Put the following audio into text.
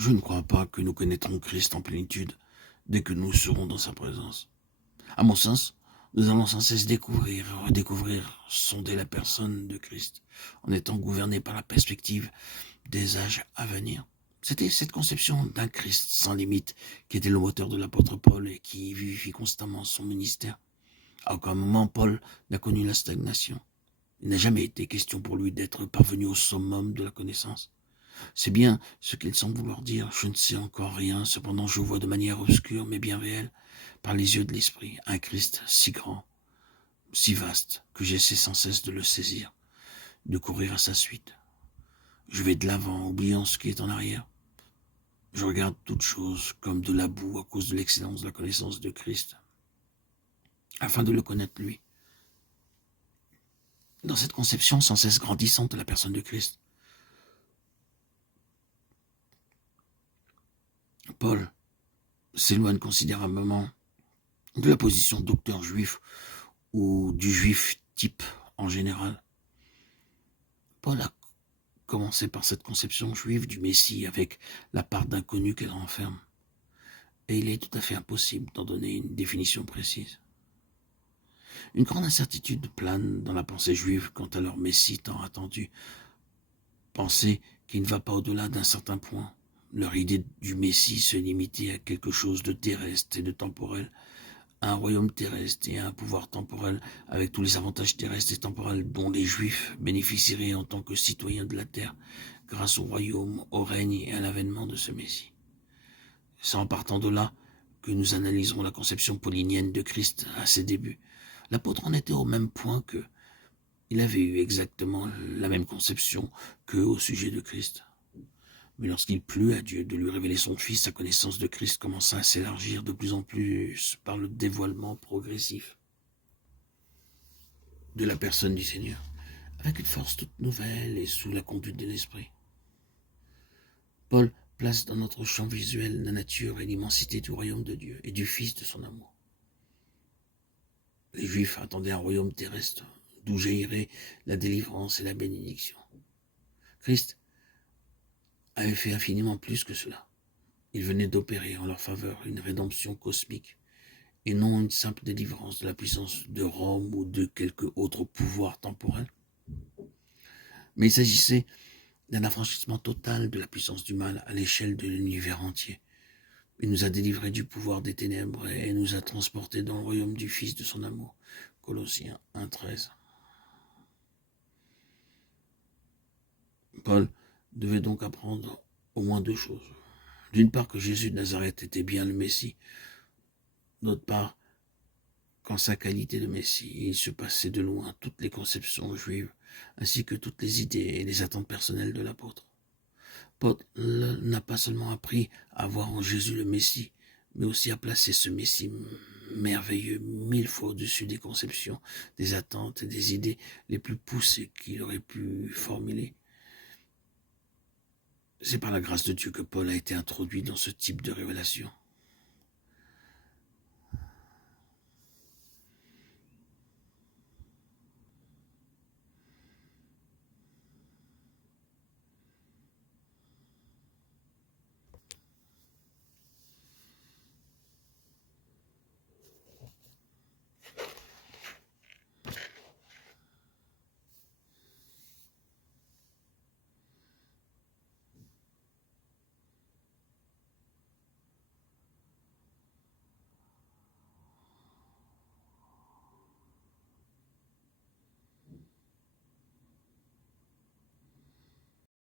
Je ne crois pas que nous connaîtrons Christ en plénitude dès que nous serons dans sa présence. À mon sens, nous allons sans cesse découvrir, redécouvrir, sonder la personne de Christ, en étant gouvernés par la perspective des âges à venir. C'était cette conception d'un Christ sans limite qui était le moteur de l'apôtre Paul et qui vivifie constamment son ministère. À aucun moment, Paul n'a connu la stagnation. Il n'a jamais été question pour lui d'être parvenu au summum de la connaissance. C'est bien ce qu'il semble vouloir dire. Je ne sais encore rien, cependant je vois de manière obscure mais bien réelle, par les yeux de l'esprit, un Christ si grand, si vaste, que j'essaie sans cesse de le saisir, de courir à sa suite. Je vais de l'avant, oubliant ce qui est en arrière. Je regarde toute chose comme de la boue à cause de l'excellence de la connaissance de Christ, afin de le connaître lui. Dans cette conception sans cesse grandissante de la personne de Christ, Paul s'éloigne considérablement de la position de docteur juif ou du juif type en général. Paul a commencé par cette conception juive du Messie avec la part d'inconnu qu'elle renferme. Et il est tout à fait impossible d'en donner une définition précise. Une grande incertitude plane dans la pensée juive quant à leur Messie tant attendu. Pensée qui ne va pas au-delà d'un certain point. Leur idée du Messie se limitait à quelque chose de terrestre et de temporel, à un royaume terrestre et à un pouvoir temporel avec tous les avantages terrestres et temporels dont les Juifs bénéficieraient en tant que citoyens de la terre grâce au royaume, au règne et à l'avènement de ce Messie. C'est en partant de là que nous analyserons la conception paulinienne de Christ à ses débuts. L'apôtre en était au même point qu'eux. Il avait eu exactement la même conception qu'eux au sujet de Christ. Mais lorsqu'il plut à Dieu de lui révéler son Fils, sa connaissance de Christ commença à s'élargir de plus en plus par le dévoilement progressif de la personne du Seigneur, avec une force toute nouvelle et sous la conduite de l'Esprit. Paul place dans notre champ visuel la nature et l'immensité du royaume de Dieu et du Fils de son amour. Les Juifs attendaient un royaume terrestre, d'où jaillirait la délivrance et la bénédiction. Christ avait fait infiniment plus que cela. Il venait d'opérer en leur faveur une rédemption cosmique, et non une simple délivrance de la puissance de Rome ou de quelque autre pouvoir temporel. Mais il s'agissait d'un affranchissement total de la puissance du mal à l'échelle de l'univers entier. Il nous a délivrés du pouvoir des ténèbres et nous a transportés dans le royaume du Fils de son amour. Colossiens 1,13. Paul devait donc apprendre au moins deux choses. D'une part, que Jésus de Nazareth était bien le Messie. D'autre part, qu'en sa qualité de Messie, il se passait de loin toutes les conceptions juives, ainsi que toutes les idées et les attentes personnelles de l'apôtre. Paul n'a pas seulement appris à voir en Jésus le Messie, mais aussi à placer ce Messie merveilleux 1000 fois au-dessus des conceptions, des attentes et des idées les plus poussées qu'il aurait pu formuler. C'est par la grâce de Dieu que Paul a été introduit dans ce type de révélation.